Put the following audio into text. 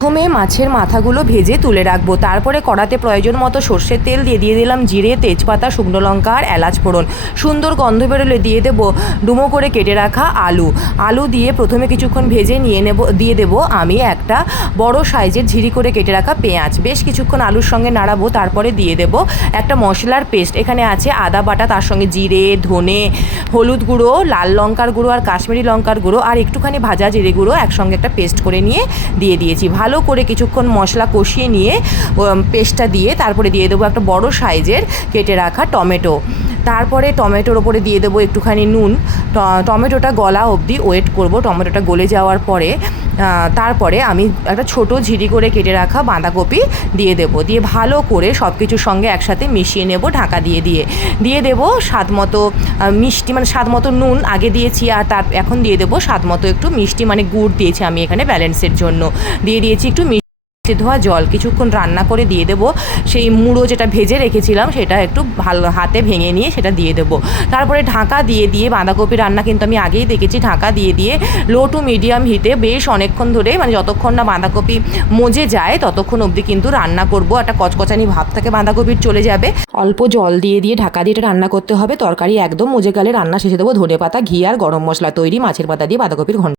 প্রথমে মাছের মাথাগুলো ভেজে তুলে রাখবো। তারপরে কড়াতে প্রয়োজন মতো সর্ষের তেল দিয়ে দিলাম জিরে, তেজপাতা, শুকনো লঙ্কা আর এলাচ ফোড়ন। সুন্দর গন্ধ বেরোলে দিয়ে দেবো ডুমো করে কেটে রাখা আলু দিয়ে প্রথমে কিছুক্ষণ ভেজে দিয়ে দেবো আমি একটা বড় সাইজের ঝিরি করে কেটে রাখা পেঁয়াজ। বেশ কিছুক্ষণ আলুর সঙ্গে নাড়াবো। তারপরে দিয়ে দেবো একটা মশলার পেস্ট। এখানে আছে আদা বাটা, তার সঙ্গে জিরে, ধনে, হলুদ গুঁড়ো, লাল লঙ্কার গুঁড়ো আর কাশ্মীরি লঙ্কার গুঁড়ো আর একটুখানি ভাজা জিরে গুঁড়ো একসঙ্গে একটা পেস্ট করে নিয়ে দিয়ে দিয়েছি। ভালো করে কিছুক্ষণ মশলা কষিয়ে নিয়ে পেস্টটা দিয়ে তারপরে দিয়ে দেবো একটা বড় সাইজের কেটে রাখা টমেটো। তারপরে টমেটোর ওপরে দিয়ে দেবো একটুখানি নুন। টমেটোটা গলা অবধি ওয়েট করব। টমেটোটা গলে যাওয়ার পরে তারপরে আমি একটা ছোট ঝিরি করে কেটে রাখা বাঁধাকপি দিয়ে দেবো। দিয়ে ভালো করে সব কিছুর সঙ্গে একসাথে মিশিয়ে নেব ঢাকা দিয়ে দেবো স্বাদ মতো মিষ্টি, মানে স্বাদ মতো নুন আগে দিয়েছি, আর এখন দিয়ে দেবো স্বাদ মতো একটু মিষ্টি, মানে গুড় দিয়েছি আমি এখানে ব্যালেন্সের জন্য। দিয়ে দিয়েছি একটু ধোয়া জল। কিছুক্ষণ রান্না করে দিয়ে দেবো সেই মুড়ো যেটা ভেজে রেখেছিলাম সেটা একটু ভালো হাতে ভেঙে নিয়ে সেটা দিয়ে দেবো। তারপরে ঢাকা দিয়ে বাঁধাকপি রান্না কিন্তু আমি আগেই দেখেছি, ঢাকা দিয়ে লো টু মিডিয়াম হিটে বেশ অনেকক্ষণ ধরে, মানে যতক্ষণ না বাঁধাকপি মজে যায় ততক্ষণ অবধি কিন্তু রান্না করব। একটা কচকচানি ভাব থাকে বাঁধাকপির চলে যাবে। অল্প জল দিয়ে ঢাকা দিয়ে এটা রান্না করতে হবে। তরকারি একদম মজে গেলে রান্না শেষে দেবো ধনেপাতা, ঘি আর গরম মশলা। তৈরি মাছের পাতা দিয়ে বাঁধাকপির ঘন্ট।